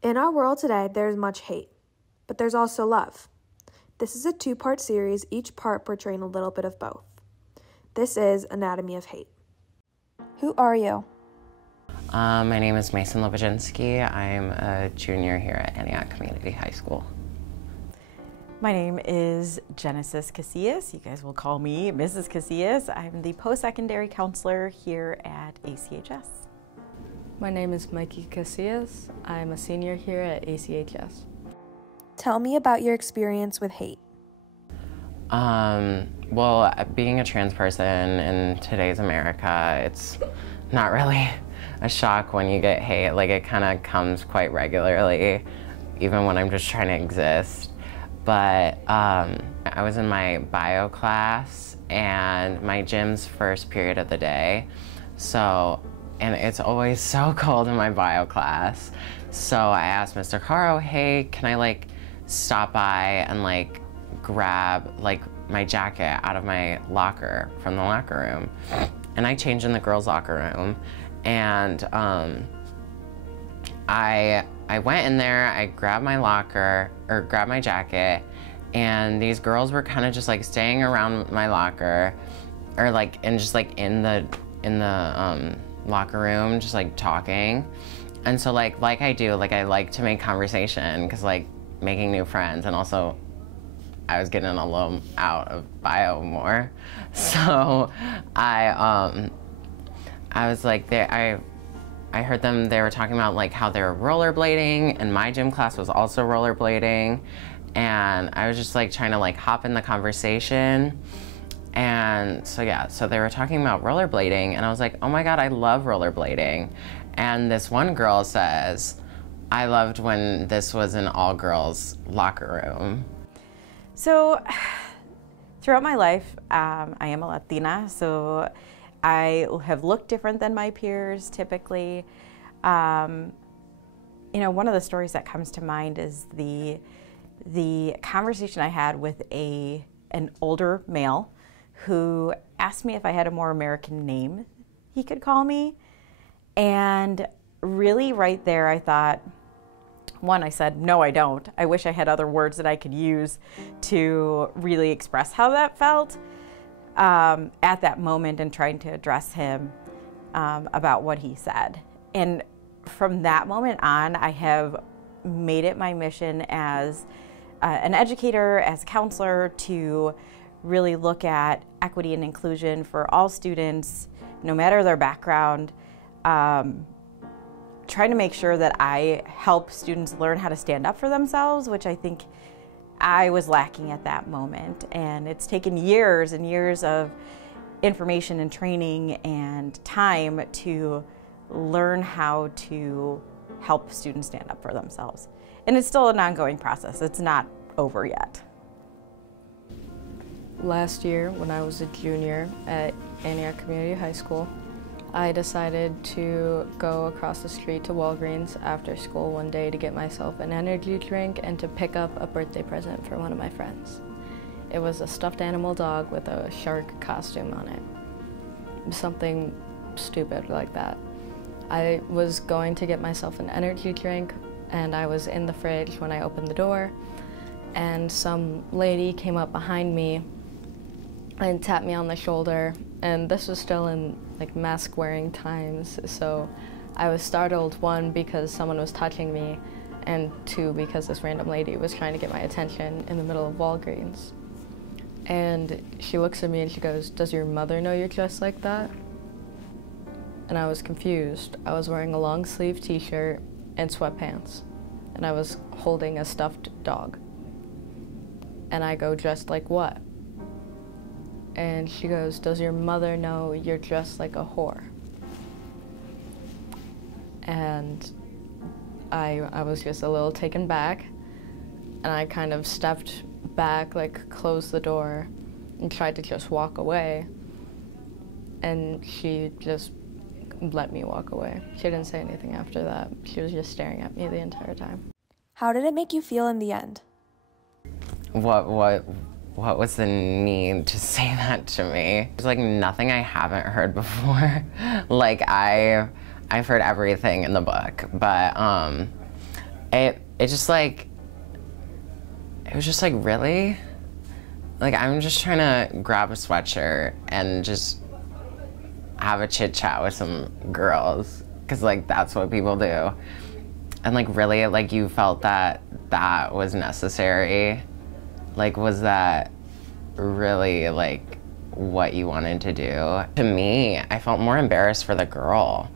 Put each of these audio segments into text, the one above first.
In our world today, there's much hate, but there's also love. This is a two-part series, each part portraying a little bit of both. This is Anatomy of Hate. Who are you? My name is Mason Lobajinski. I'm a junior here at Antioch Community High School. My name is Genesis Casillas. You guys will call me Mrs. Casillas. I'm the post-secondary counselor here at ACHS. My name is Mikey Casillas. I'm a senior here at ACHS. Tell me about your experience with hate. Well, being a trans person in today's America, it's not really a shock when you get hate. Like, it kind of comes quite regularly, even when I'm just trying to exist. But I was in my bio class and my gym's first period of the day. And it's always so cold in my bio class. So I asked Mr. Caro, hey, can I stop by and grab my jacket out of my locker from the locker room? And I changed in the girls' locker room. And I went in there, I grabbed my grabbed my jacket, and these girls were kind of just staying around my locker, or in the locker room, just talking. And so like I do, I like to make conversation, because making new friends, and also I was getting a little out of bio more. So I was I heard them, they were talking about they were rollerblading, and my gym class was also rollerblading. And I was just trying to hop in the conversation. And so yeah, so they were talking about rollerblading, and I was like, oh my God, I love rollerblading. And this one girl says, I loved when this was an all-girls locker room. So throughout my life, I am a Latina, so I have looked different than my peers typically. One of the stories that comes to mind is the conversation I had with an older male who asked me if I had a more American name he could call me. And really right there I thought, one, I said, no, I don't. I wish I had other words that I could use to really express how that felt at that moment, and trying to address him about what he said. And from that moment on, I have made it my mission as an educator, as a counselor, to really look at equity and inclusion for all students, no matter their background, trying to make sure that I help students learn how to stand up for themselves, which I think I was lacking at that moment. And it's taken years and years of information and training and time to learn how to help students stand up for themselves. And it's still an ongoing process. It's not over yet. Last year, when I was a junior at Antioch Community High School, I decided to go across the street to Walgreens after school one day to get myself an energy drink and to pick up a birthday present for one of my friends. It was a stuffed animal dog with a shark costume on it. Something stupid like that. I was going to get myself an energy drink, and I was in the fridge when I opened the door, and some lady came up behind me and tapped me on the shoulder. And this was still in mask wearing times, so I was startled, one, because someone was touching me, and two, because this random lady was trying to get my attention in the middle of Walgreens. And she looks at me and she goes, "Does your mother know you're dressed like that?" And I was confused. I was wearing a long sleeve t-shirt and sweatpants, and I was holding a stuffed dog. And I go, "Dressed like what?" And she goes, "Does your mother know you're dressed like a whore?" And I was just a little taken back, and I kind of stepped back, closed the door, and tried to just walk away. And she just let me walk away. She didn't say anything after that. She was just staring at me the entire time. How did it make you feel in the end? What was the need to say that to me? It's nothing I haven't heard before. I've heard everything in the book, but it just like, it was just like, really? Like, I'm just trying to grab a sweatshirt and just have a chit chat with some girls, because like that's what people do. And like, really, like, you felt that that was necessary? Like, was that really like what you wanted to do? To me, I felt more embarrassed for the girl,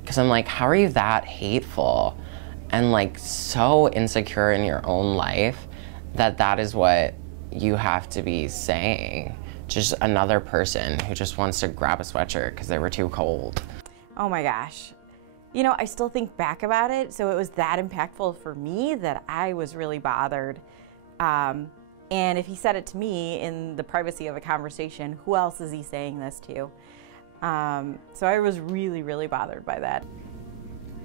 because I'm like, how are you that hateful and like so insecure in your own life that that is what you have to be saying? Just another person who just wants to grab a sweatshirt because they were too cold. Oh my gosh. You know, I still think back about it, so it was that impactful for me that I was really bothered. And if he said it to me in the privacy of a conversation, who else is he saying this to? So I was really, really bothered by that.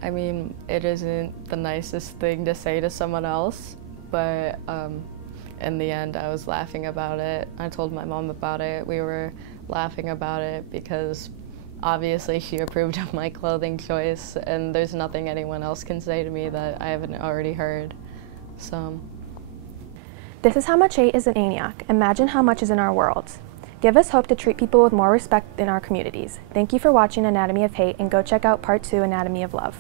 I mean, it isn't the nicest thing to say to someone else, but in the end, I was laughing about it. I told my mom about it. We were laughing about it because obviously she approved of my clothing choice, and there's nothing anyone else can say to me that I haven't already heard. So. This is how much hate is in Antioch. Imagine how much is in our world. Give us hope to treat people with more respect in our communities. Thank you for watching Anatomy of Hate, and go check out Part 2, Anatomy of Love.